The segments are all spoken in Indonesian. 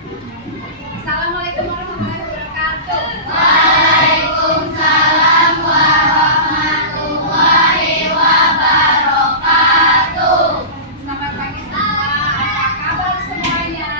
Assalamualaikum warahmatullahi wabarakatuh. Waalaikumsalam warahmatullahi wabarakatuh. Selamat pagi semua. Apa kabar semuanya?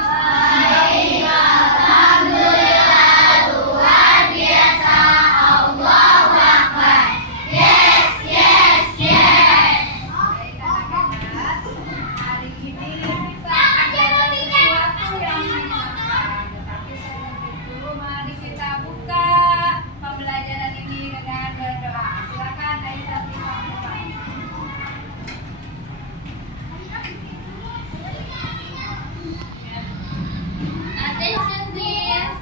Baik, alhamdulillah, luar biasa. Allahu Akbar. Yes, yes, yes. Baik anak-anak, hari ini kita ada sesuatu yang menyenangkan. Tetapi sebelum itu, mari kita buka pembelajaran ini dengan berdoa. Silakan Aisyah dimulai. Attention please.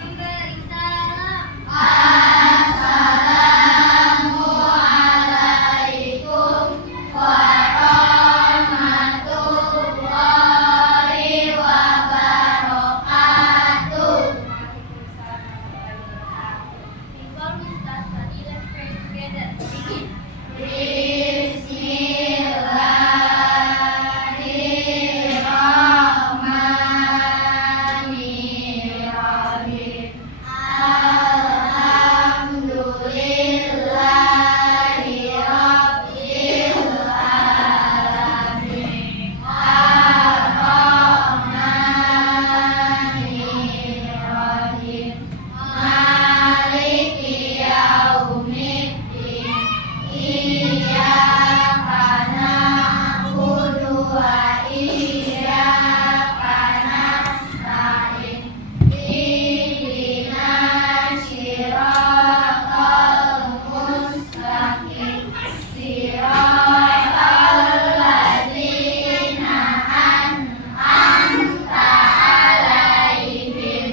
Memberi salam. Assalamualaikum warahmatullahi wabarakatuh. Before we start study, let's pray together. Begin. Bismillahirrahmanirrahim. Alhamdulillahirabbil alamin. Ar-Rahmanirrahim. Maliki yaumiddin. Iyyaka na'budu wa iyyaka nasta'in. Ihdinas siratal mustaqim. Siratal ladzina an'amta 'alaihim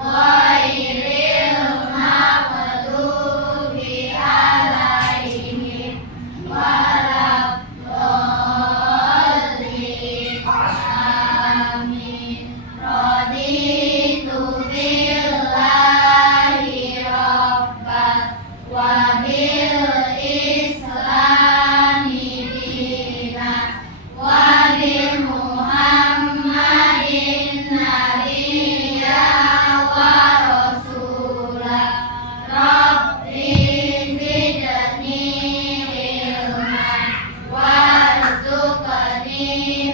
ghairil maghdubi 'alaihim waladdallin. Amin. Raditu billahi rabban wa bil islami dinan wa bi Muhammadin nabiyya wa rasula. Rabbi zidni ilman warzuqni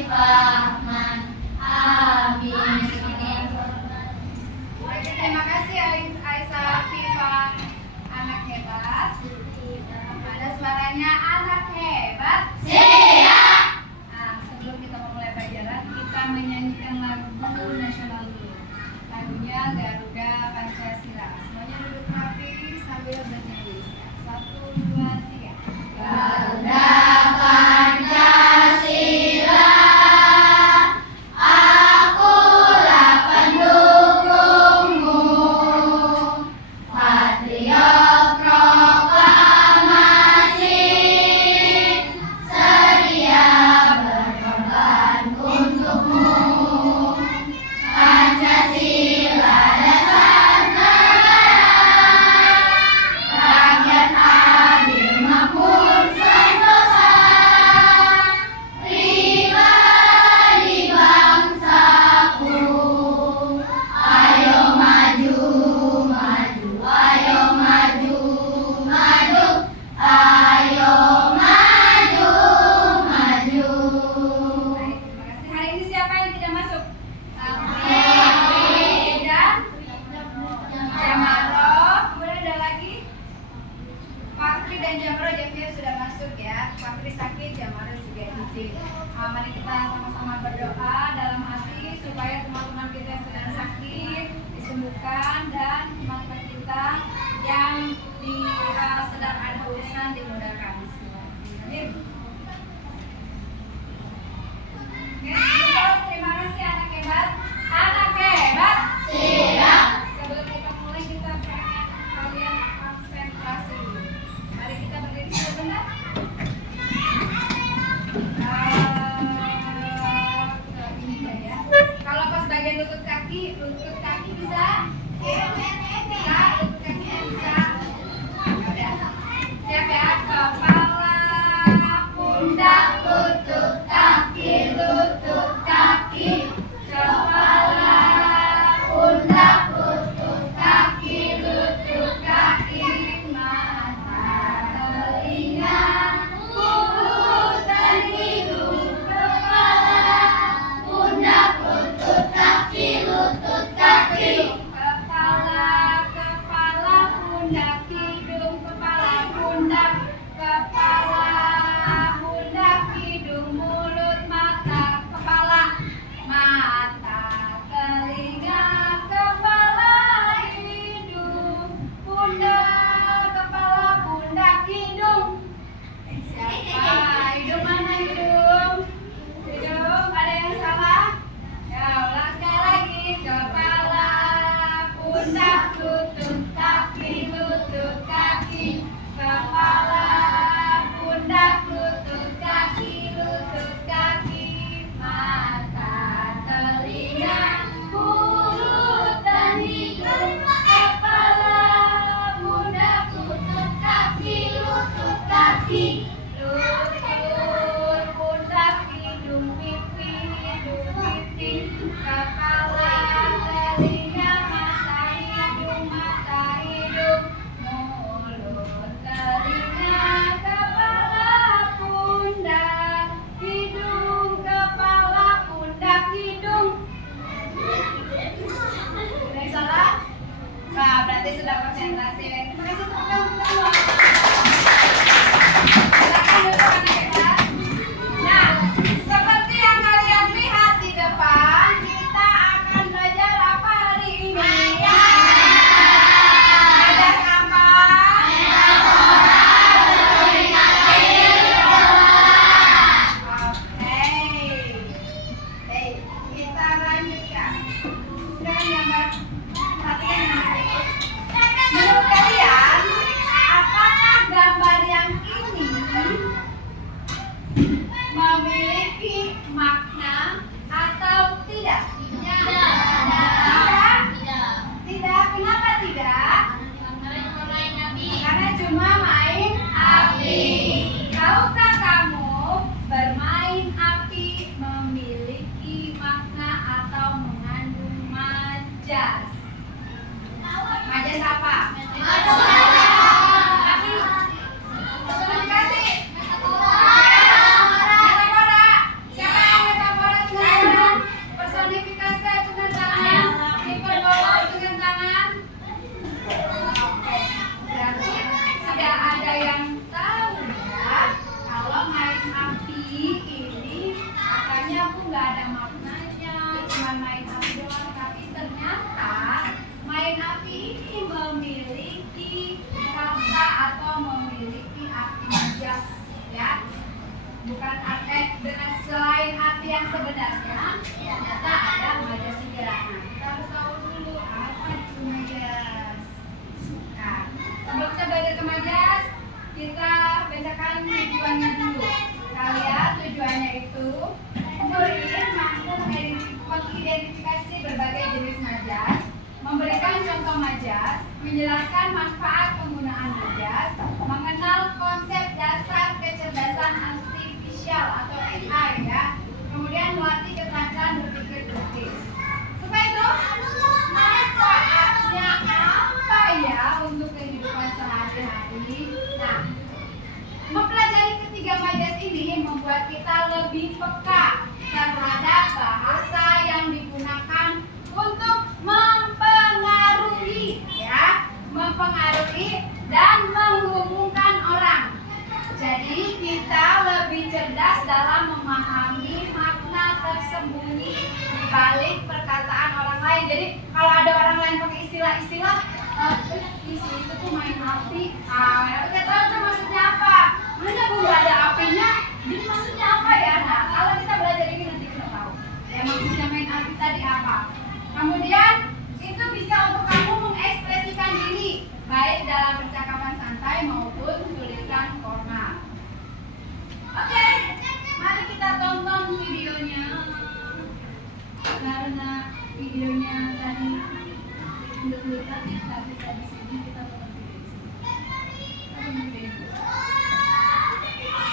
fahman. Amin. Baik, terima kasih Aisyah Viva, anak hebat. Ada suaranya anak hebat. Siap. Nah, sebelum kita memulai pelajaran, kita menyanyikan lagu nasional dulu. Lagunya Garuda Pancasila. Semuanya duduk rapi sambil bernyanyi. 1, 2, 3. Garuda Pancasila, akulah pendukungmu. Patriot proklamasi, sedia berkorban untukmu. Pancasila dasar negara, rakyat adil makmur sentosa. Pribadi bangsaku, ayo maju, maju, ayo maju, maju, ayo maju, maju. Baik, terima kasih. Hari ini siapa yang tidak masuk? Fitri. Dan Jamaro. Kemudian ada lagi Fakri dan Jamaro. Jevia sudah masuk ya. Fakri sakit, Jamaro juga izin. Mari kita sama-sama berdoa dalam hati supaya teman-teman kita yang sedang sakit disembuhkan dan teman-teman kita yang sedang ada urusan dimudahkan. Amin. Oke, terima kasih anak hebat. Anak hebat. Siap. Sebelum kita mulai, kita pengen kalian konsentrasi dulu. Mari kita berdiri sebentar. Ini ya. Kalau pas bagian lutut kaki bisa. Bisa, lutut kaki bisa. Ya udah. Siap ya. Kepala, pundak, Lutut kaki, lutut kaki. kepala, telinga, mata hidung, mulut, telinga, kepala, pundak, hidung, kepala, pundak, hidung. Ada yang salah? Nah, berarti sudah konsentrasi. Terima kasih teman-teman. Silakan duduk anak-anak. Nah, seperti yang kalian lihat di depan, kita akan belajar apa hari ini? Ada sampah. Oke. Baik, kita lanjutkan. Sekarang gambar. Perhatikan gambar berikut. Menurut kalian, apakah gambar yang ini memiliki makna atau tidak? Tidak. Kenapa tidak? Karena cuma main api. Tahukah kamu bermain api memiliki makna atau mengandung majas? Majas apa? Komunikasi. Metafora. Siapa yang metafora dengan tangan? Personifikasi dengan tangan. Hiperbola dengan tangan. Berarti sudah ada yang tahu ya, kalau main api ini katanya aku nggak ada maknanya, cuma main api doang. Tapi ternyata main api ini memiliki kata atau memiliki arti majas ya, bukan arti dengan selain arti yang sebenarnya. Ternyata ada majas juga. Nah, kita harus tahu dulu apa itu majas. Nah, sebelum kita belajar ke majas, kita bacakan tujuannya dulu. Kalian tujuannya itu murid mampu mengidentifikasi berbagai jenis majas, memberikan contoh majas, menjelaskan manfaat penggunaan majas, mengenal konsep dasar kecerdasan artifisial atau AI ya, kemudian melatih keterampilan berpikir kritis. Supaya itu manfaatnya apa ya untuk kehidupan sehari-hari? Nah, mempelajari ketiga majas ini membuat kita lebih peka terhadap bahasa yang digunakan untuk mempengaruhi dan menghubungkan orang. Jadi kita lebih cerdas dalam memahami makna tersembunyi di balik perkataan orang lain. Jadi kalau ada orang lain pakai istilah-istilah, istilah itu tuh main api, kita tahu itu maksudnya apa. Mana bu ada apinya, jadi maksudnya apa ya? Nah, kalau kita belajar ini nanti kita tahu. Ya maksudnya main api tadi apa. Kemudian itu bisa untuk kamu mengekspresikan diri baik dalam percakapan santai maupun tulisan formal. Oke, mari kita tonton videonya. Karena videonya tadi untuk lihat kita bisa di sini, kita tonton video di sini.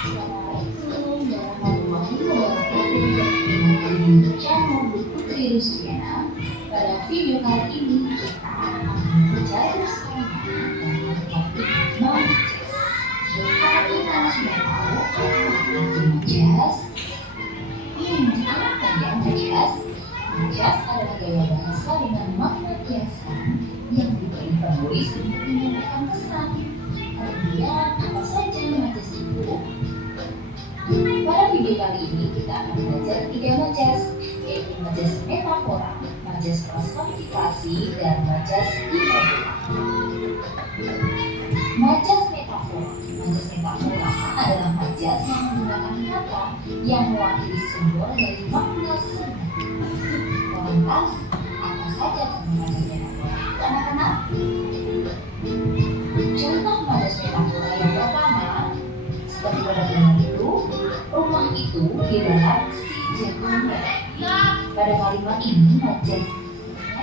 Assalamualaikum warahmatullahi wabarakatuh. Channel Putri Rustiana. Pada video kali ini kita akan belajar bersama tentang topik majas. Apakah kita sudah tahu apa itu majas? Apa ya majas? Majas adalah gaya bahasa dengan makna kiasan yang diberi penulis untuk menyampaikan pesan. Kemudian apa saja majas itu? Pada video kali ini kita akan belajar 3 majas, yaitu majas metafora, majas personifikasi, dan majas hiperbola. Majas metafora. Majas metafora adalah majas yang menggunakan kata yang mewakili simbol dari makna seni. Lantas, apa saja contoh majas metafora? Anak-anak, contoh majas metafora yang pertama, seperti pada kalimat itu, rumah itu di dalam si jagung merah. Pada kalimat ini majasnya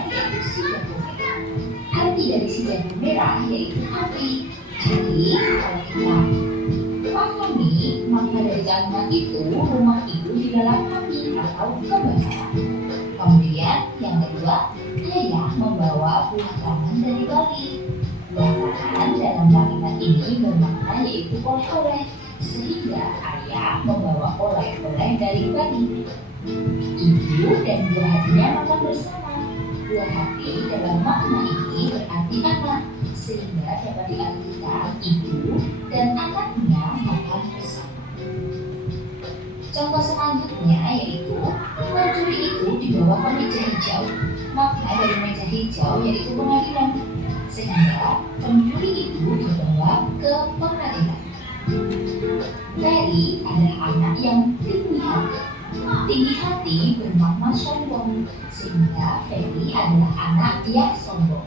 yaitu si jagung merah. Arti dari si jagung merah yaitu api. Jadi kalau kita pahami makna dari kalimat itu, rumah itu di dalam hati atau kebenaran. Kemudian yang kedua, ayah membawa buah tangan dari Bali. Buah tangan dalam kalimat ini bermakna yaitu oleh-oleh, sehingga ayah membawa oleh-oleh dari Bali. Ibu dan buah hatinya makan bersama. Buah hati dalam makna ini berarti anak, sehingga dapat diartikan ibu dan anaknya makan bersama. Contoh selanjutnya yaitu mencuri itu dibawa ke meja hijau. Makna dari meja hijau yaitu pengadilan, sehingga pencuri itu dibawa ke pengadilan. Ferry adalah anak yang tinggi hati. Tinggi hati bermakna sombong, sehingga Ferry adalah anak yang sombong.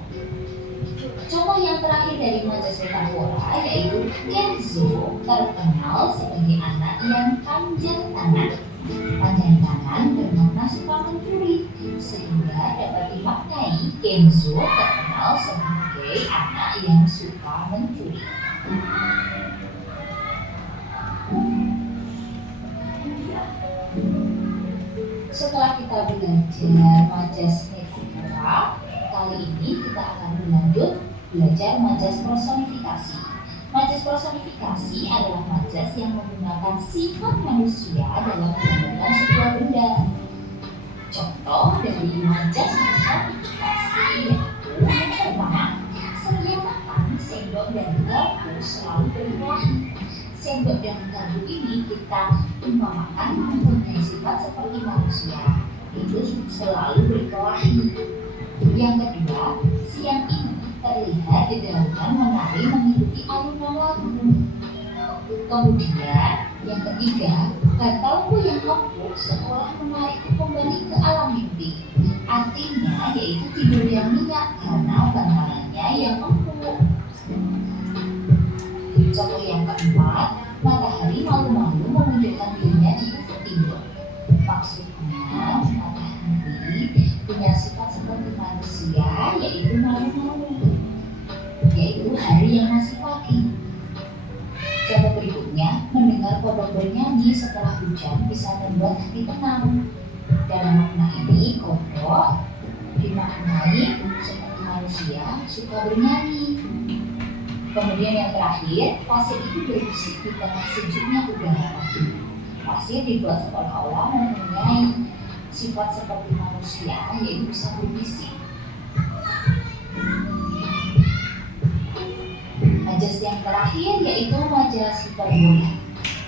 Contoh yang terakhir dari majas metafora yaitu Kenzo terkenal sebagai anak yang panjang tangan. Panjang tangan bermakna suka mencuri, sehingga dapat dimaknai Kenzo terkenal sebagai anak yang suka mencuri. Setelah kita belajar majas metafora, kali ini kita akan berlanjut belajar majas personifikasi. Majas personifikasi adalah majas yang menggunakan sifat manusia dalam menggambarkan sebuah benda. Contoh dari majas personifikasi yaitu yang pertama, seria makan, sendok dan garpu selalu berkelahi. Sendok dan garpu ini kita umpamakan mempunyai sifat seperti manusia, itu selalu berkelahi. Yang kedua, siang ini terlihat dedaunan menari mengikuti alunan lagu. Kemudian yang ketiga, bantalku yang empuk seolah menarikku kembali ke alam mimpi. Artinya yaitu tidur yang nyenyak karena bantalannya yang empuk. Contoh yang keempat, matahari malu-malu menunjukkan dirinya di ufuk timur. Maksudnya matahari punya sifat seperti manusia yaitu malu-malu, yaitu hari yang masih pagi. Contoh berikutnya, mendengar kodok bernyanyi setelah hujan bisa membuat hati tenang. Dalam makna ini, kodok dimaknai seperti manusia suka bernyanyi. Kemudian yang terakhir, pasir itu berbisik di tengah sejuknya udara. Pasir dibuat seolah-olah mempunyai sifat seperti manusia, yaitu bisa berbisik. Majas yang terakhir yaitu majas hiperbola.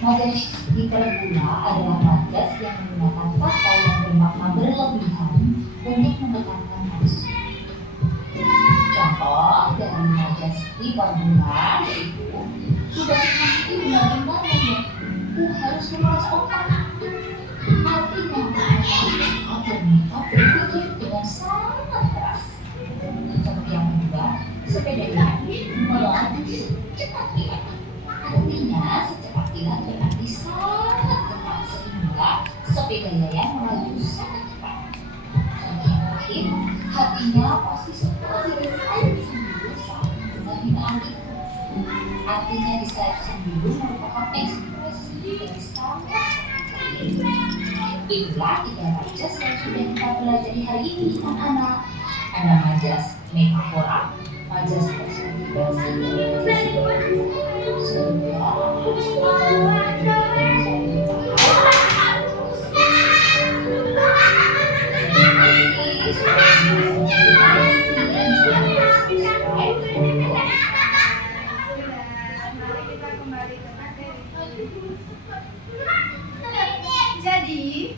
Majas hiperbola adalah majas yang menggunakan kata yang bermakna berlebihan untuk menekankan maksud. Contoh dari majas hiperbola yaitu tugas nanti benar-benar membuatku harus memeras otak. Artinya agar mereka berpikir dengan sangat keras. Contoh yang kedua, sepeda ini melaju secepat kilat. Artinya secepat kilat berarti sangat cepat, sehingga sepeda Yayan melaju sangat cepat. Contoh yang terakhir, hatinya pasti seperti disayat sembuh saat mendengar hinaan itu. Artinya disayat sembuh merupakan ekspresi dari sangat sakit. Itulah tiga majas yang sudah kita pelajari hari ini, anak-anak. Ada majas metafora, majas personifikasi, Mari kita kembali ke materi. Jadi,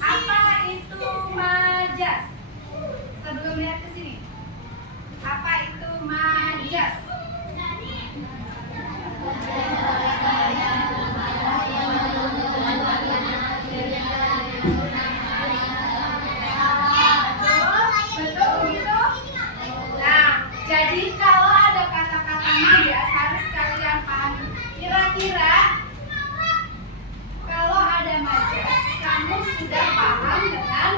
apa itu majas? Sebelum lihat ke sini, apa itu majas? Betul begitu? Nah, jadi kalau ada kata-kata majas harus kalian pahami. Kira-kira kalau ada majas, kamu sudah paham dengan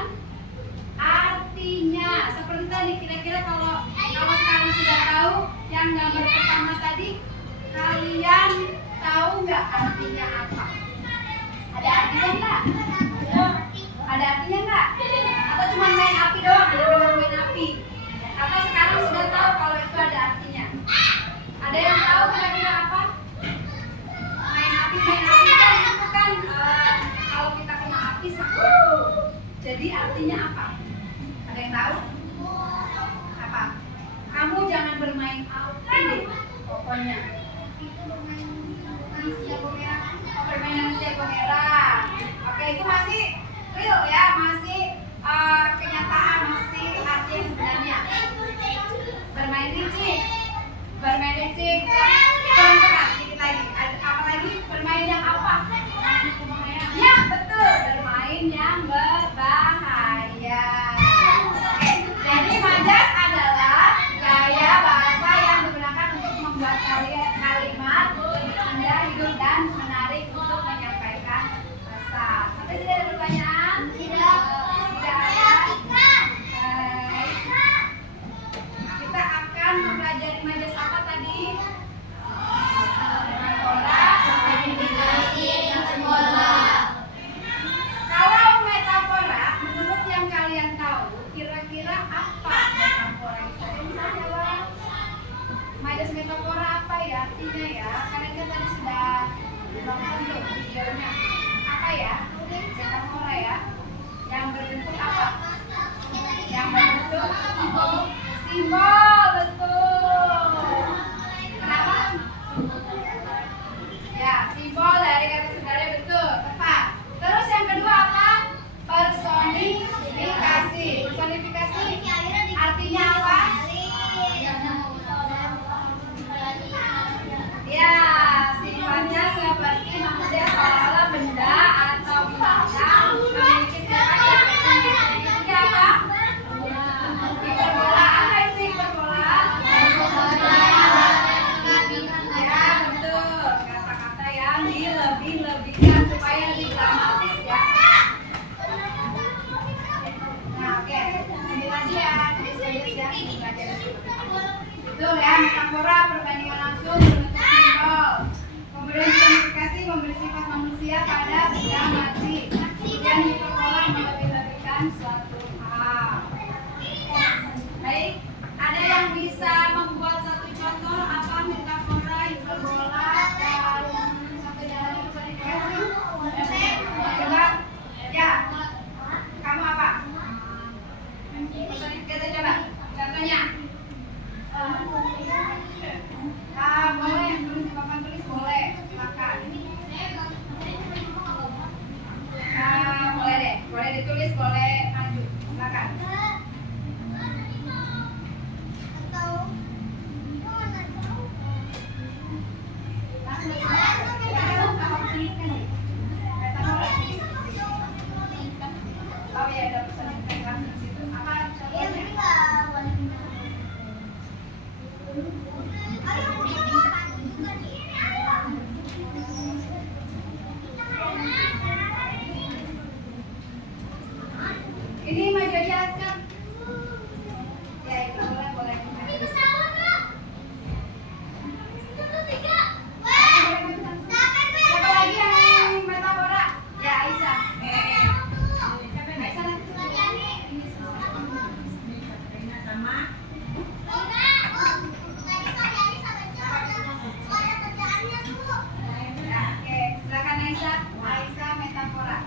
artinya. Seperti tadi, kira-kira kalau sekarang sudah tahu yang gambar pertama tadi, kalian tahu nggak artinya apa? Ada artinya nggak? Ada artinya nggak? Atau cuma main api doang? Ada main api? Atau sekarang sudah tahu kalau itu ada artinya? Ada yang tahu kira-kira apa? Main api kan itu kan kalau kita kena api sakit. Jadi artinya apa? Ada yang tahu? Apa? Kamu jangan bermain api deh, pokoknya. Permainan jago merah. Oke, itu masih real ya, masih kenyataan, masih arti yang sebenarnya. Bermain licin, kurang tepat sedikit lagi. Apa lagi? Bermain yang apa? Ya betul, bermain yang berbahaya. Oke, jadi majas adalah gaya bahasa yang digunakan untuk membuat kalimat lebih indah, hidup dan menarik untuk menyampaikan pesan. Sampai sini ada pertanyaan? Tidak ada. Kita akan mempelajari majas apa tadi? Kalau metafora, menurut yang kalian tahu, kira-kira apa metafora itu? Ada yang bisa jawab? Majas metafora apa ya artinya ya? Kalian kan tadi sudah nonton tuh videonya. Apa ya? Metafora ya? Yang berbentuk apa? Yang berbentuk simbol, betul. Kenapa? Ya, simbol dari kata sebenarnya, betul, tepat. Terus yang kedua apa? Personifikasi. Personifikasi artinya apa? Ya, sifatnya seperti manusia seolah benda atau binatang memiliki sifat yang berbeda. Itu apa? Hiperbola. Apa itu hiperbola? Ya, betul. Kata-kata yang dilebih-lebihkan supaya lebih dramatis ya. Nah, oke. Ini lagi ya. Serius ya. Betul ya, metafora perbandingan langsung berbentuk simbol. Kemudian personifikasi memberi sifat manusia pada benda mati. Kemudian hiperbola melebih-lebihkan suatu hal. Baik, ada yang bisa membuat satu contoh apa metafora, hiperbola, dan satu dari personifikasi? Coba, ya. Kamu apa? Personifikasi coba. Contohnya. Boleh, tulis di papan tulis boleh. Silakan. Boleh deh, boleh ditulis, boleh maju. Silakan. Oh ya, ada personifikasi di situ. Apa contohnya? Ini maju aja Askar. Ya itu boleh. Siapa lagi yang metafora? Ya Aisyah. Aisyah oke, silakan Aisyah. Aisyah metafora.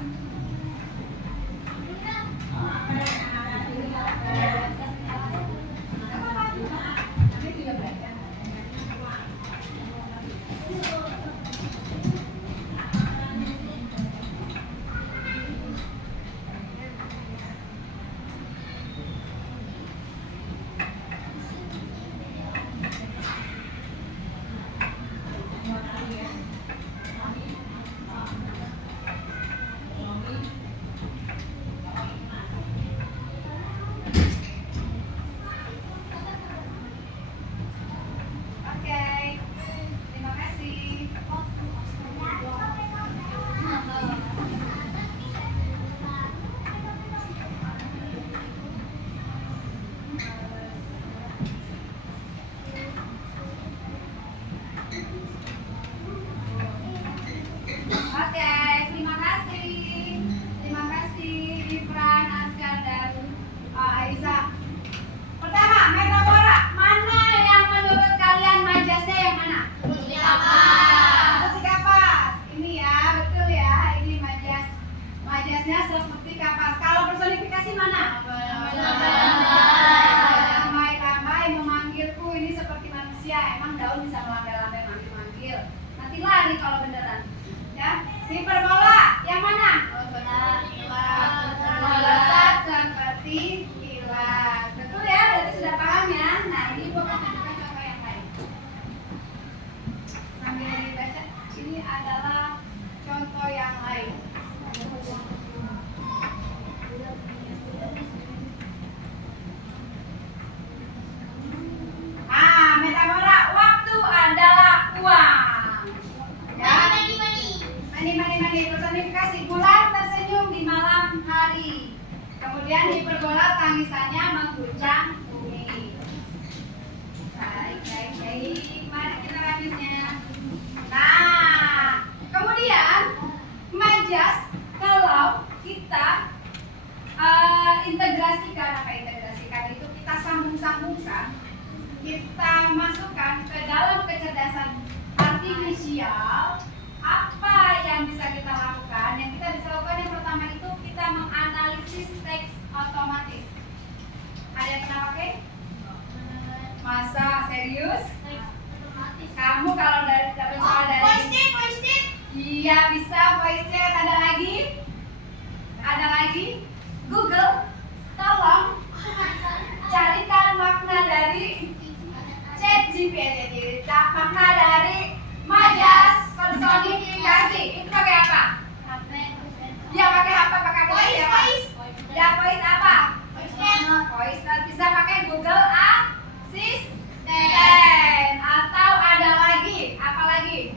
seperti kapas. Kalau personifikasi mana? Ramai-ramai memanggilku, ini seperti manusia. Emang daun bisa melambai-lambai manggil-manggil. Nanti lari kalau beneran. Ya, hiperbola yang mana? Melesat seperti kilat. Betul ya, berarti sudah paham ya. Nah, ini Ibu akan tunjukkan contoh yang lain. Sambil dibaca, ini adalah contoh yang lain. Metafora waktu adalah uang. Ya. Mani. Personifikasi bulan tersenyum di malam hari. Kemudian hiperbola tangisannya mengguncang bumi. Baik. Mari kita lanjutnya. Nah, kemudian majas kalau kita integrasikan itu kita sambung-sambungkan, kita masukkan ke dalam kecerdasan artifisial. Apa yang bisa kita lakukan? Yang kita bisa lakukan yang pertama itu kita menganalisis teks otomatis. Ada yang pernah pakai? Masa serius? Kamu kalau dapat soal dari voice tip? Iya bisa voice tip. Ada lagi? Google, tolong carikan makna dari ChatGPT. Makna dari majas personifikasi itu pakai apa? Ya pakai HP, pakai aplikasi apa? Ya voice apa? Voice bisa pakai Google Assistant atau ada lagi apa lagi?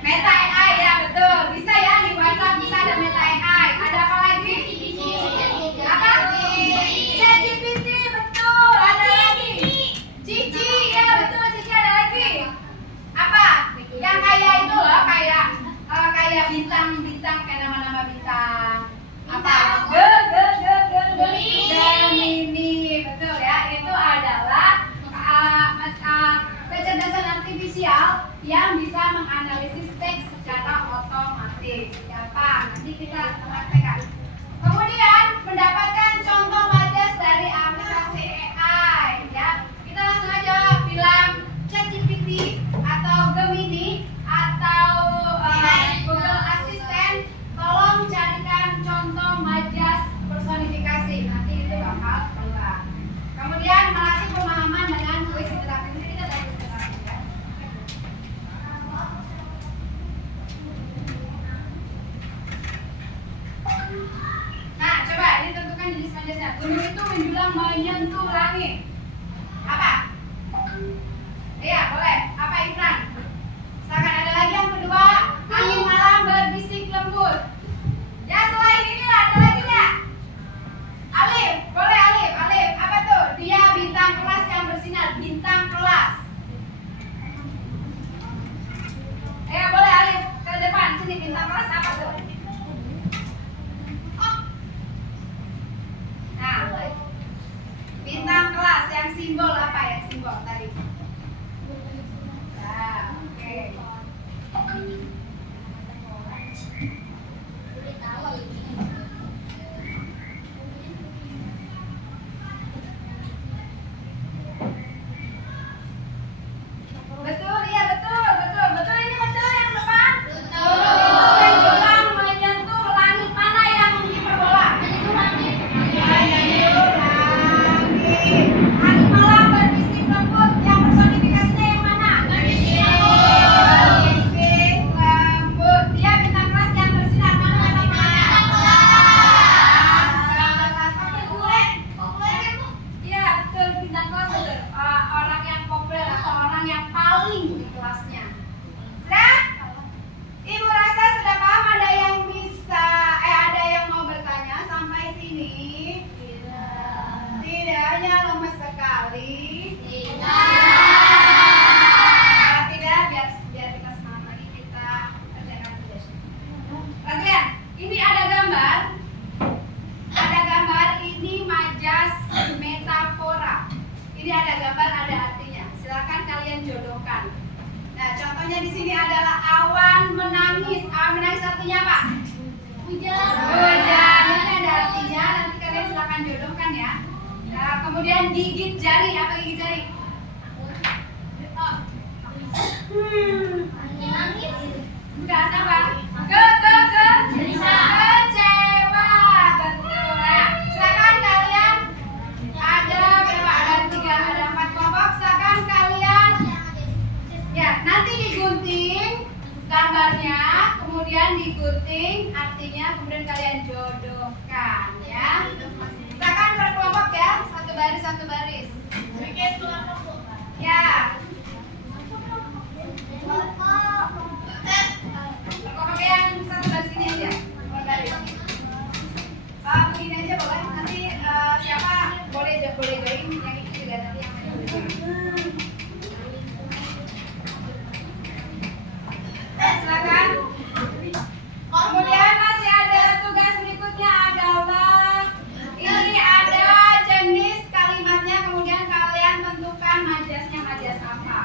Meta AI ya betul bisa ya di WhatsApp bisa ada Meta AI. Ada apa lagi? Apa? ChatGPT betul. Ada lagi? Cici ya betul Cici ada lagi? Apa? Yang kayak itu loh kayak bintang kayak nama-nama bintang. Apa? Gemini betul ya itu adalah kecerdasan artifisial yang bisa menganalisis teks secara otomatis. Siapa? Nanti kita praktekkan. Kemudian mendapatkan contoh majas dari aplikasi AI ya. Kita langsung aja bilang ChatGPT atau Gemini atau Google Assistant, tolong carikan contoh majas personifikasi. Nanti itu bakal keluar. Kemudian melatih pemahaman dengan kuis interaktif. Ini kita dari interaktif ya. Nah, coba ditentukan jenis majasnya. Gunung itu menjulang menyentuh langit. Apa? Iya, boleh. Apa Ifran? Silakan ada lagi yang kedua. Angin malam berbisik lembut. Ya, selain inilah ada lagi nggak? Alif, boleh Alif. Apa tuh? Dia bintang kelas yang bersinar. Bintang kelas. Ya, boleh Alif ke depan sini. Bintang kelas apa tuh? Nah, bintang kelas yang simbol apa ya? Simbol tadi. Nah, oke. Betul, iya betul. Ini betul yang depan. Menjulang menyentuh langit mana yang hiperbola? Menyentuh langit. Angin malam berbisik lembut yang personifikasinya yang mana? Berbisik lembut. Dia bintang kelas yang bersinar mana bintang kelas? Populer kan Bu? Iya betul bintang kelas betul. Orang yang populer atau orang yang paling di kelasnya. Sudah? Ibu rasa sudah paham? Ada yang bisa ada yang mau bertanya sampai sini? Tidak, hanya lemes sekali. Tidak, biar kita semangat lagi kita kerjakan tugas. Perhatian, ini ada gambar. Ini majas metafora. Ini ada gambar, ada artinya. Silakan kalian jodohkan. Nah, contohnya di sini adalah awan menangis. Awan menangis artinya apa? Hujan, ini ada artinya. Nanti kalian silakan jodohkan ya. Nah, kemudian gigit jari. Apa gigit jari? Enggak, apa? Kecewa. Betul. Nah, silakan kalian. Ada berapa? Ada 3, ada 4 kelompok. Silakan kalian. Ya, nanti digunting gambarnya, kemudian digunting artinya, kemudian kalian jodohkan ya. Silakan per kelompok ya, satu baris. Ya. Kelompok yang satu baris ini aja. Baris. Begini aja boleh. Nanti siapa boleh join yang itu juga nanti yang lain boleh join. Silakan. Kemudian masih ada tugas berikutnya adalah ini ada jenis kalimatnya, kemudian kalian tentukan majasnya majas apa.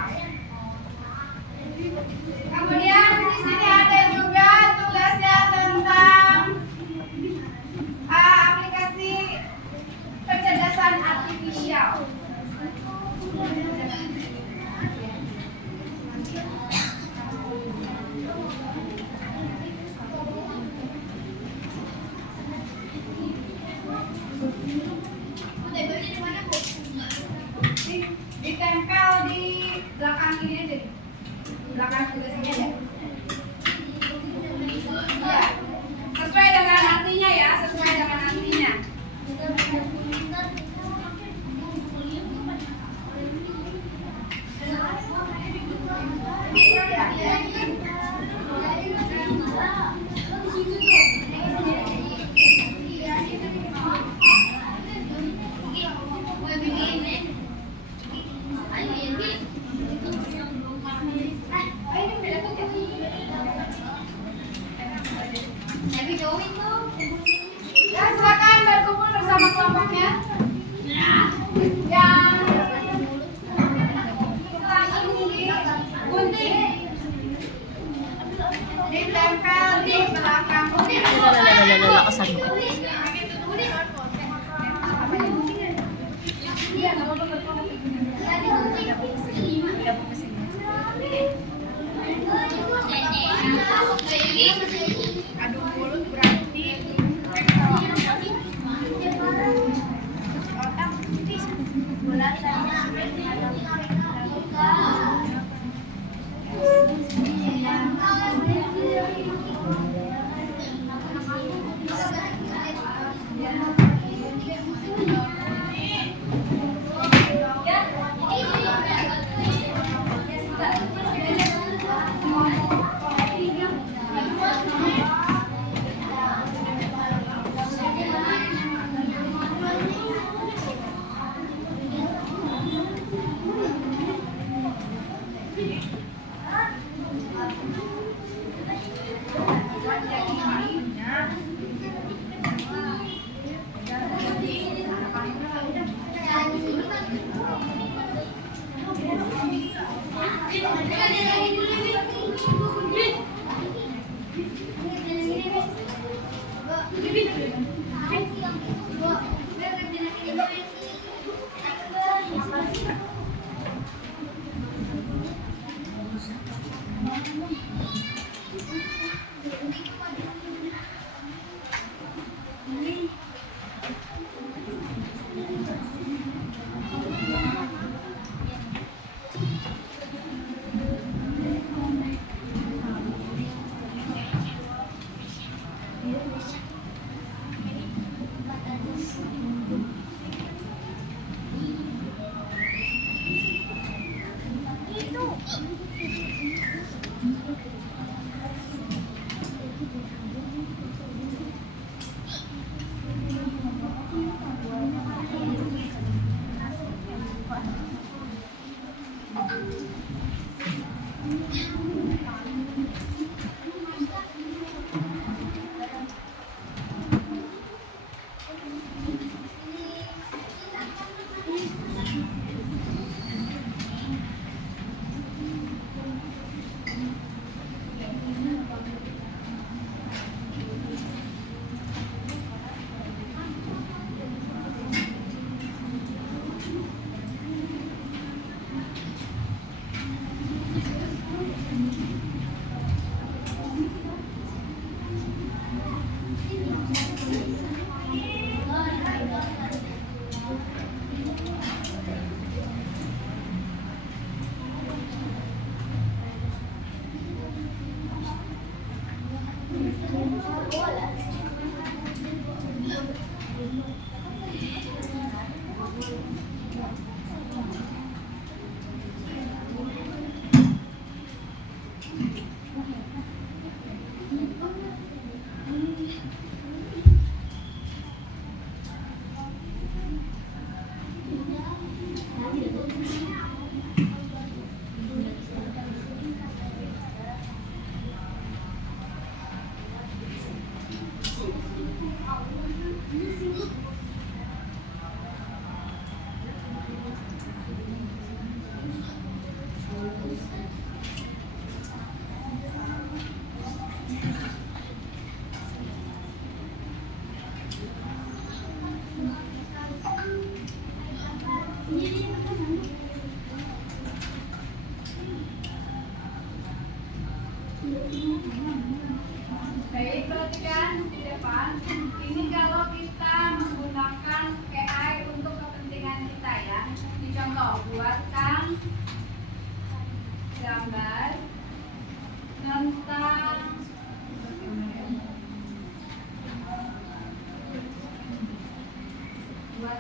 Kemudian di sini ada juga tugasnya tentang aplikasi kecerdasan artifisial. Ditempel di belakang ini aja, belakang tugas ini aja. Ya. Sesuai dengan artinya ya, sesuai dengan artinya. Ya, silakan berkumpul bersama kelompoknya. Yang gunting ditempel di belakang. Aduh mulut berarti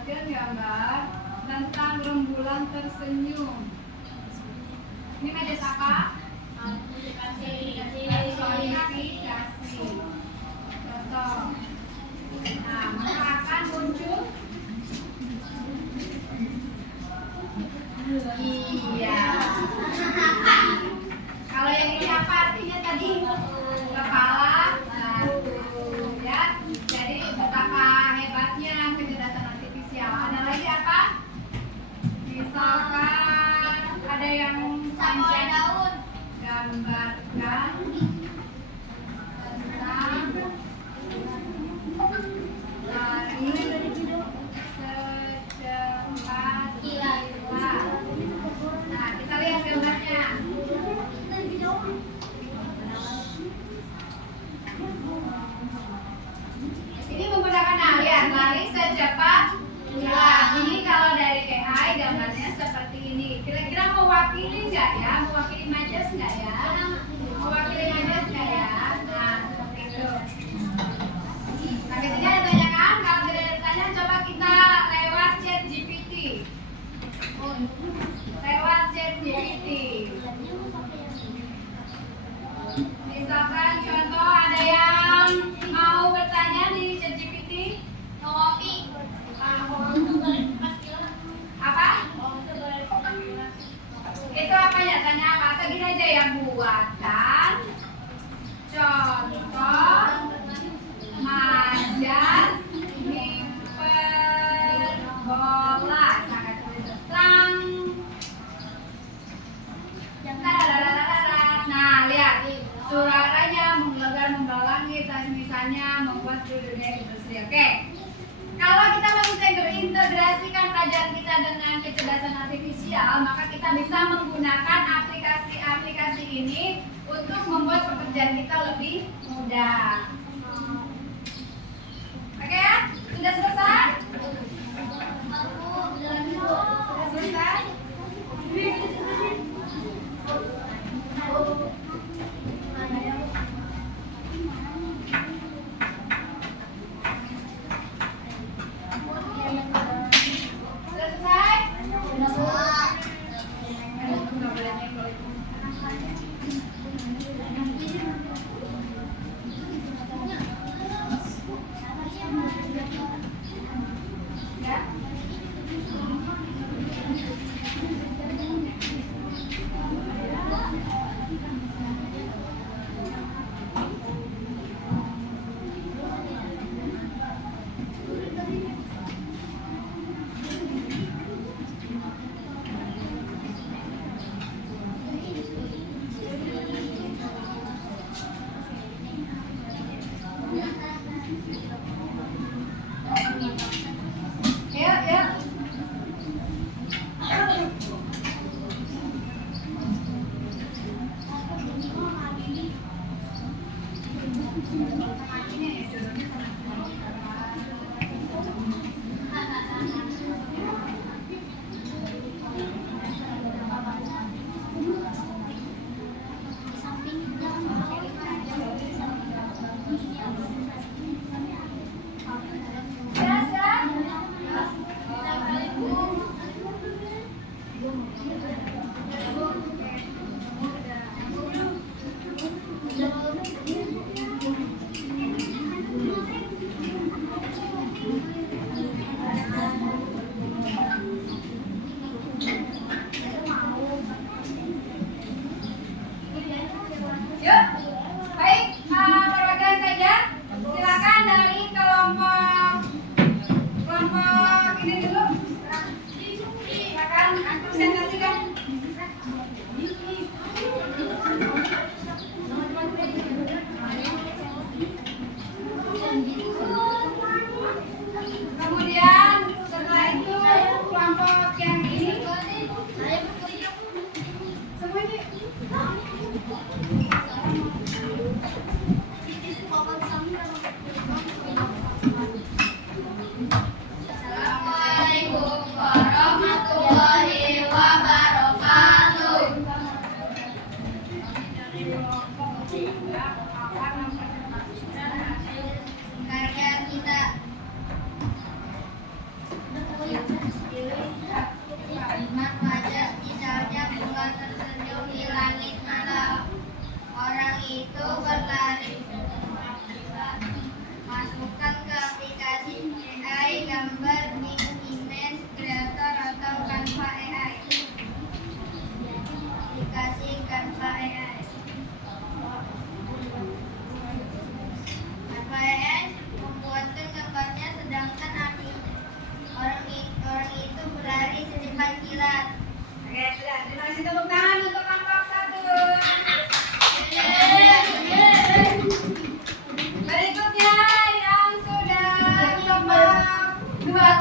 Perhatian gambar tentang rembulan tersenyum. Ini media apa? Aplikasi. Contoh. Nah, maka akan muncul. Iya. Kalau yang ini apa artinya tadi? Kepala. Nah, ya. Jadi betapa hebatnya kecerdasan artifisial. Ada lagi apa? Misalkan ada yang panjang daun gambarkan tentang lari secepat kilat. Nah, kita lihat gambarnya. Ini menggunakan lihat lari secepat kilat. Ini kalau dari AI gambarnya seperti ini. Kira-kira mewakili nggak ya? Mewakili majas nggak ya? Mewakili majas nggak ya? Nah, seperti itu. Sampai sini ada tanyakan? Kalau tidak ada pertanyaan, coba kita lewat chat GPT. Lewat chat GPT. Misalkan contoh ada yang mau bertanya di chat GPT? Apa? Itu apa ya? Tanya apa? Atau gini aja ya, buatkan contoh majas hiperbola. Sangat tentang. Nah, lihat suaranya menggelegar membawa langit, misalnya membuat dunia industri. Oke. Kalau kita mengintegrasikan pelajaran kita dengan kecerdasan artifisial, maka kita bisa menggunakan aplikasi-aplikasi ini untuk membuat pekerjaan kita lebih mudah. Oke ya? Sudah selesai? Sudah selesai?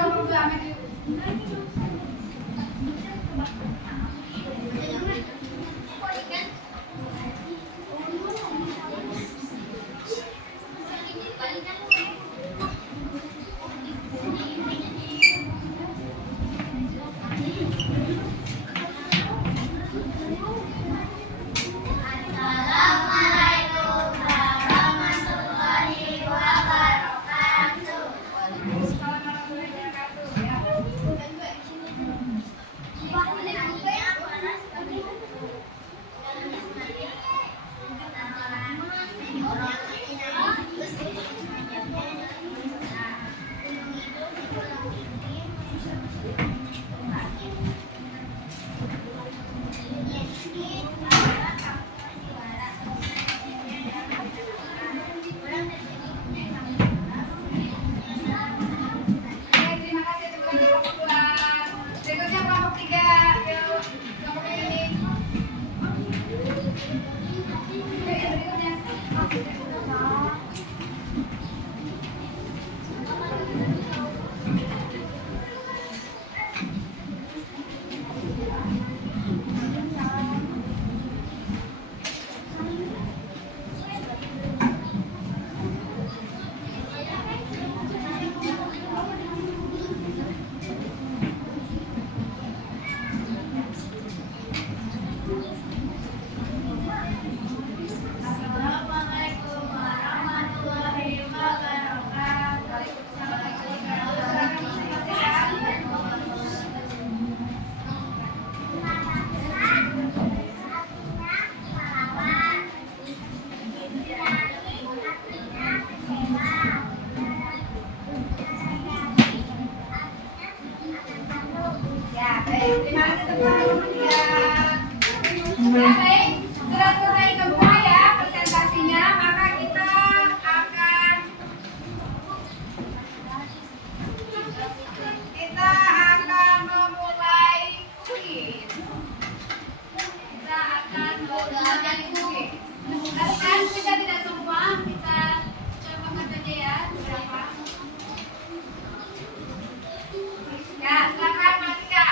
ngomong tuh sama dia. Terima kasih teman-teman. Berikutnya kelompok 3. Kelompok ini. Berikutnya. Assalamualaikum warahmatullahi wabarakatuh. Waalaikumsalam warahmatullahi wabarakatuh. Ya, baik. Terima kasih teman-teman ya. Ya, baik. Sudah selesai semua ya presentasinya, maka kita akan memulai kuis. Tapi kan kita tidak semua, kita contohkan saja ya beberapa. Ya, silakan Matika.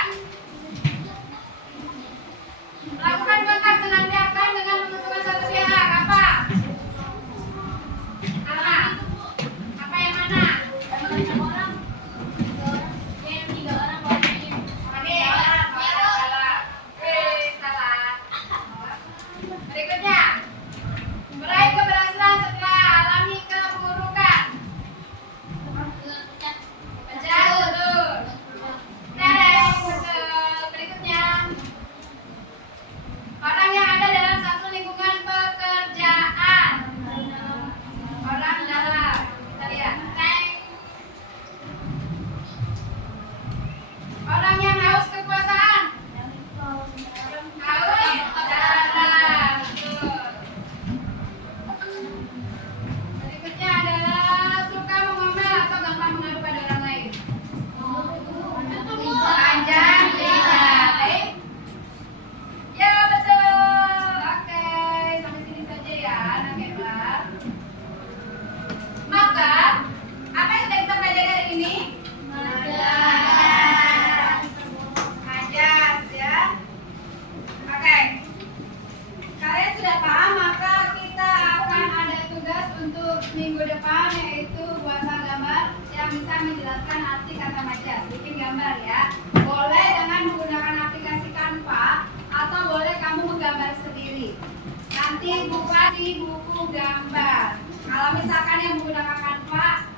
Lakukan kontak dengan pihak lain dengan menentukan satu pihak. Apa? Apa? Apa yang mana? Yang 3 orang. Oke, salah. Salah. Berikutnya, meraih keberhasilan setelah alami keburukan. Pecah, betul. Next, betul. Berikutnya, orang yang ada dalam satu lingkungan pekerjaan. Orang dalam. Kita lihat. Next. Orang yang haus kekuasaan. Haus darah. Betul. Berikutnya adalah suka mengomel atau gampang mengadu pada orang lain. Panjang tidak. Ya betul. Oke, sampai sini saja ya anak hebat. Maka apa yang sudah kita pelajari hari ini? Ajas ya. Oke. Kalian sudah paham, maka kita akan ada tugas untuk minggu depan, yaitu buatlah gambar yang bisa menjelaskan arti kata majas. Bikin gambar ya. Boleh dengan menggunakan aplikasi Canva atau boleh kamu menggambar sendiri. Nanti buka di buku gambar. Kalau misalkan yang menggunakan Canva,